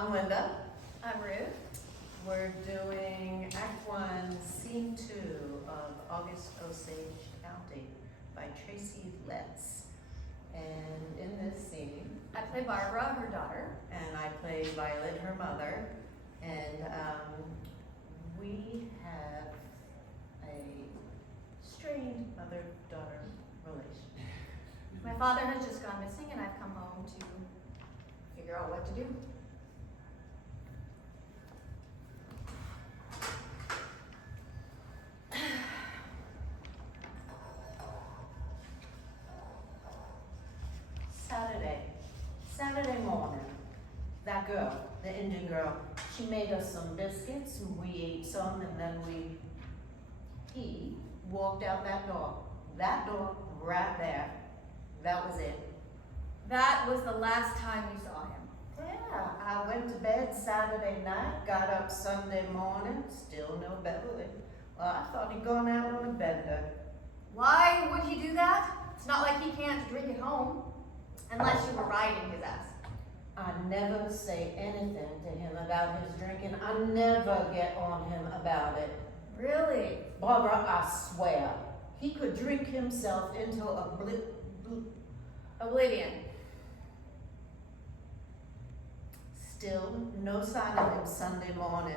I'm Linda. I'm Ruth. We're doing Act 1, Scene 2 of Osage County by Tracy Letts. And in this scene, I play Barbara, her daughter. and I play Violet, her mother. And we have a strained mother-daughter relation. My father has just gone missing and I've come home to figure out what to do. Saturday morning, that girl, the Indian girl, she made us some biscuits and we ate some and then he walked out that door right there. That was it. That was the last time you saw him. Yeah, I went to bed Saturday night, got up Sunday morning, still no Beverly. Well, I thought he'd gone out on a bender. Why would he do that? It's not like he can't drink at home, unless you were riding his ass. I never say anything to him about his drinking. I never get on him about it. Really? Barbara, I swear, he could drink himself into Oblivion. Still, no sign of him Sunday morning.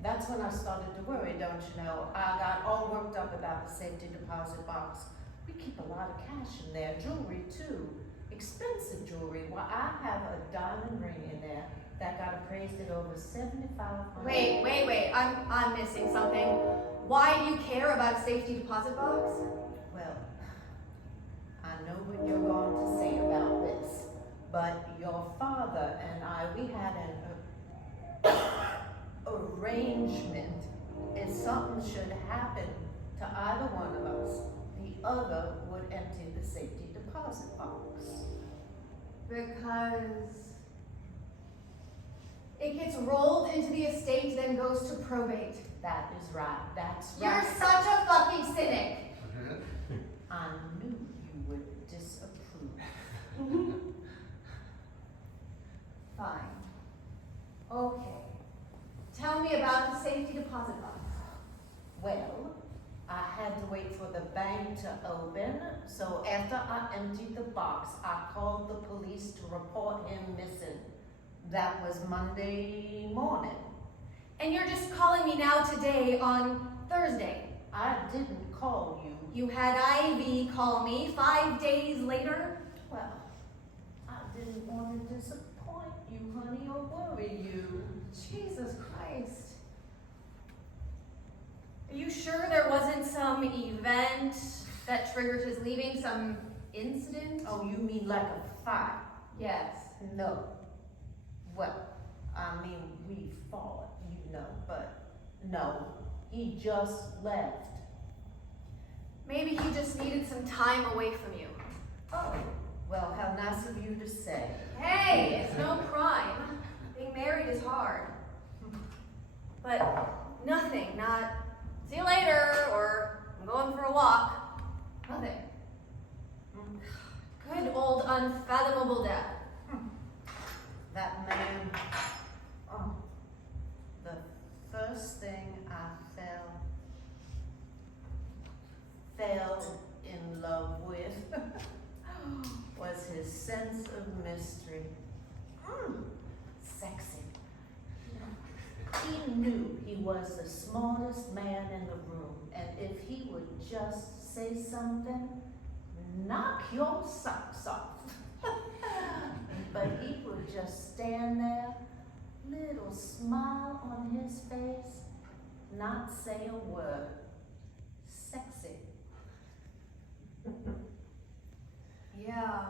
That's when I started to worry, don't you know? I got all worked up about the safety deposit box. We keep a lot of cash in there, jewelry too. Expensive jewelry. Well, I have a diamond ring in there that got appraised at over $7,500. Wait. I'm missing something. Why do you care about a safety deposit box? Well, I know what you're going to say about this, but your father and I, we had an arrangement. If something should happen to either one of us, the other would empty the safety deposit box. Because it gets rolled into the estate, then goes to probate. That is right. That's You're right. such a fucking cynic. I knew you would disapprove. Fine. Okay. Tell me about the safety deposit box. Well, I had to wait for the bank to open, so after I emptied the box, I called the police to report him missing. That was Monday morning. And you're just calling me now today on Thursday. I didn't call you. You had Ivy call me 5 days later. Well, I didn't want to disappoint you, honey, or worry you. Jesus Christ. Are you sure there wasn't some event that triggered his leaving? Some incident? Oh, you mean like a fight? Yes. No. Well, I mean, we fought, you know, but no, he just left. Maybe he just needed some time away from you. Oh, well, how nice of you to say. Hey, it's no crime. Being married is hard. But nothing, not see you later or I'm going for a walk. Nothing. Good old unfathomable death. That man, oh, the first thing I fell in love with was his sense of mystery. Sexy. He knew he was the smartest man in the room, and if he would just say something, knock your socks off. But he would just stand there, little smile on his face, not say a word. Sexy. Yeah.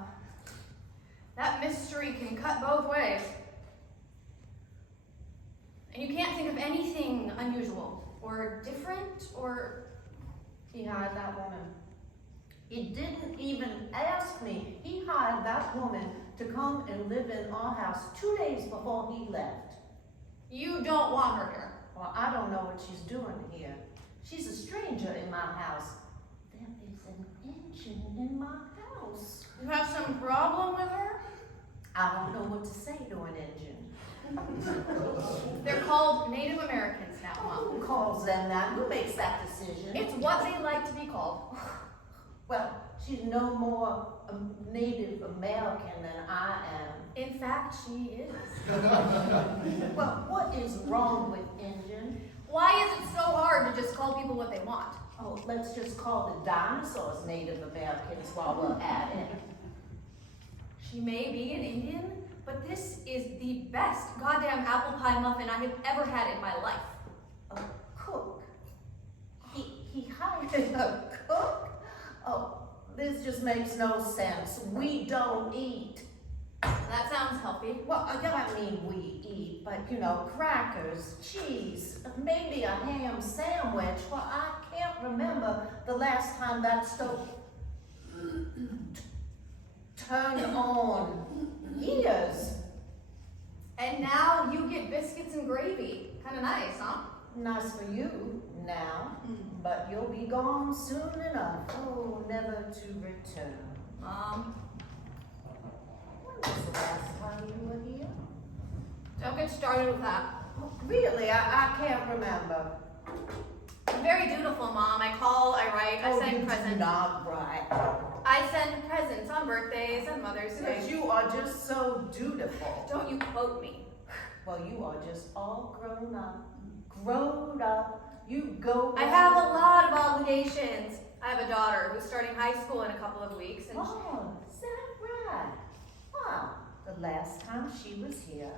That mystery can cut both ways. And you can't think of anything unusual or different or... He hired that woman. He didn't even ask me. He hired that woman to come and live in our house 2 days before he left. You don't want her here. Well, I don't know what she's doing here. She's a stranger in my house. There is an engine in my house. You have some problem with her? I don't know what to say to an engine. They're called Native Americans now, Mom. Who calls them that? Who makes that decision? It's what they like to be called. Well, she's no more a Native American than I am. In fact, she is. Well, what is wrong with Injun? Why is it so hard to just call people what they want? Oh, let's just call the dinosaurs Native Americans while we're at it. She may be an Indian, but this is the best goddamn apple pie muffin I have ever had in my life. A cook? He hired a cook? Oh, this just makes no sense. We don't eat. That sounds healthy. Well, I mean we eat, but you know, crackers, cheese, maybe a ham sandwich. Well, I can't remember the last time that stove turned on. Years. And now you get biscuits and gravy. Kind of nice, huh? Nice for you now, but you'll be gone soon enough. Oh, never to return. Mom, When was the last time you were here? don't get started with that. Oh, really, I can't remember. I'm very dutiful, Mom. I call, I write, I send you presents. do not right. I send presents on birthdays and Mother's Day. Because you are just so dutiful. Don't you quote me. Well, you are just all grown up. Grown up. You go. I have a lot of obligations. I have a daughter who's starting high school in a couple of weeks, and Oh, is that right? Wow. The last time she was here,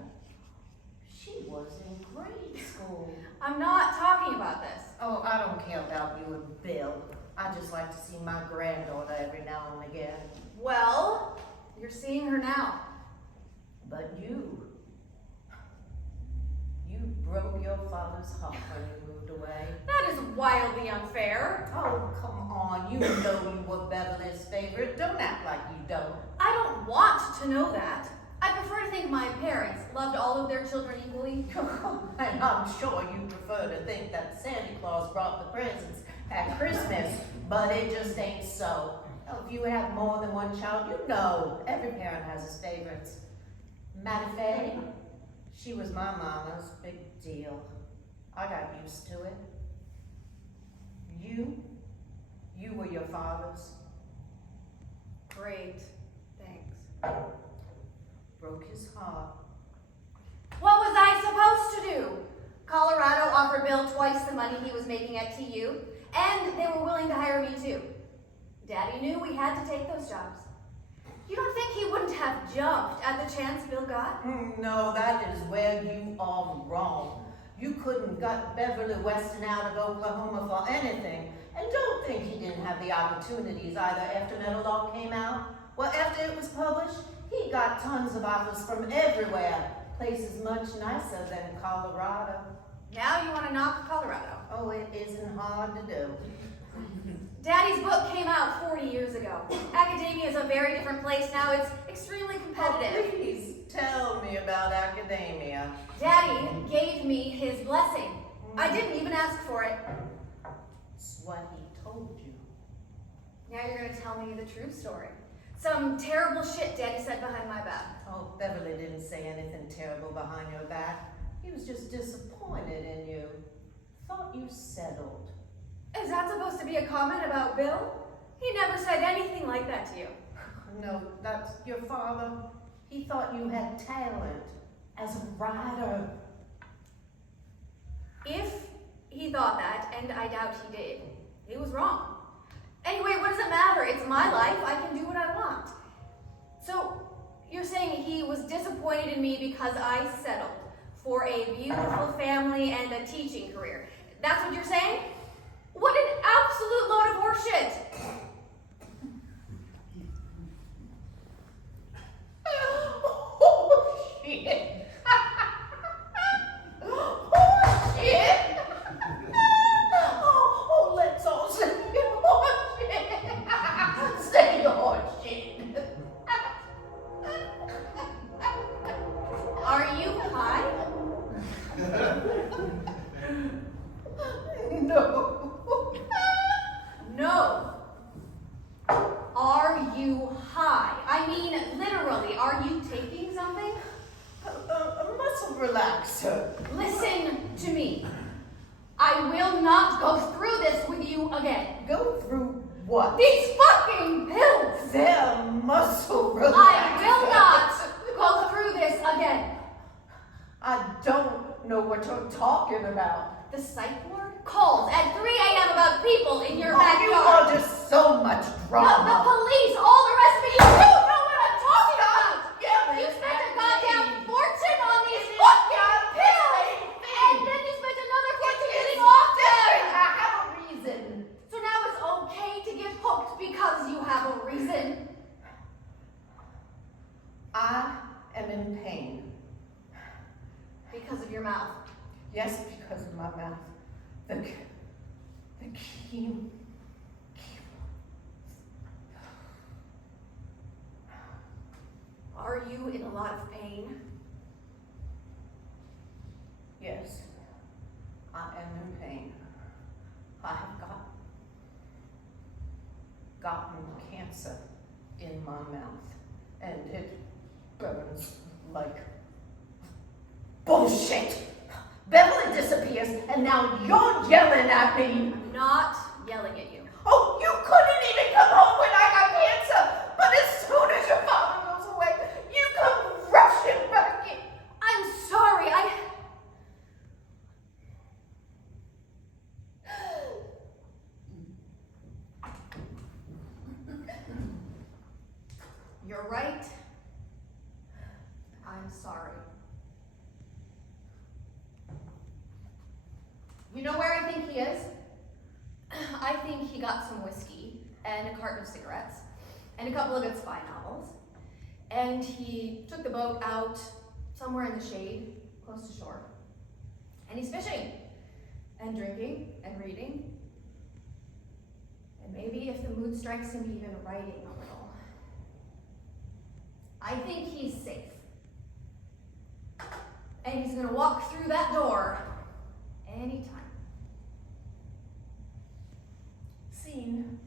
she was in grade school. I'm not talking about this. Oh, I don't care about you and Bill. I just like to see my granddaughter every now and again. Well, you're seeing her now. But you broke your father's heart when you moved away. That is wildly unfair. Oh, come on. You know you were Beverly's favorite. Don't act like you don't. I don't want to know that. I prefer to think my parents loved all of their children equally. And I'm sure you prefer to think that Santa Claus brought the presents at Christmas, but it just ain't so. If you have more than one child, you know every parent has his favorites. Matty Faye, she was my mama's big deal. I got used to it. You were your father's. Great, thanks. Broke his heart. What was I supposed to do? Colorado offered Bill twice the money he was making at TU, and they were willing to hire me too. Daddy knew we had to take those jobs. You don't think he wouldn't have jumped at the chance Bill got? No, that is where you are wrong. You couldn't gut Beverly Weston out of Oklahoma for anything. And don't think he didn't have the opportunities either after Metal Law came out. Well, after it was published, he got tons of offers from everywhere. Places much nicer than Colorado. Now you want to knock Colorado. Oh, it isn't hard to do. Daddy's book came out 40 years ago. Academia is a very different place now. It's extremely competitive. Oh, please tell me about academia. Daddy gave me his blessing. I didn't even ask for it. It's what he told you. Now you're going to tell me the true story. Some terrible shit Daddy said behind my back. Oh, Beverly didn't say anything terrible behind your back. He was just disappointed in you. Thought you settled. Is that supposed to be a comment about Bill? He never said anything like that to you. No, that's your father. He thought you had talent as a writer. If he thought that, and I doubt he did, he was wrong. Anyway, what does it matter? It's my life. I can do what I want. So, you're saying he was disappointed in me because I settled for a beautiful family and a teaching career. That's what you're saying? What an absolute load of horseshit! Oh, shit! Oh, shit! Oh, let's all say oh, shit! Say oh, shit! Are you high? No. No. relaxer. Listen to me. I will not go through this with you again. Go through what? These fucking pills! They're muscle relaxers. I will not go through this again. I don't know what you're talking about. The psych ward calls at 3 a.m. about people in your You backyard. are just so much The drama. police, all the rest of it, you don't know what I'm talking about. yelling You spent a at goddamn me. fortune on these It is fucking not the pills, same thing. and then you spent another fortune getting off them. I have a reason. So now it's okay to get hooked because you have a reason. I am in pain. Because of your mouth. Yes, because of my mouth. The chemo. Are you in a lot of pain? Yes, I am in pain. I have gotten cancer in my mouth, and it burns like bullshit. Beverly disappears, and now you're yelling at me. I'm not yelling at you. Oh, you couldn't even come home when I got cancer, but as soon as your father goes away, you come rushing back in. I'm sorry, You're right. I'm sorry. You know where I think he is? I think he got some whiskey and a carton of cigarettes and a couple of good spy novels. And he took the boat out somewhere in the shade, close to shore. And he's fishing and drinking and reading. And maybe if the mood strikes him, even writing a little. I think he's safe. And he's gonna walk through that door anytime. Scene.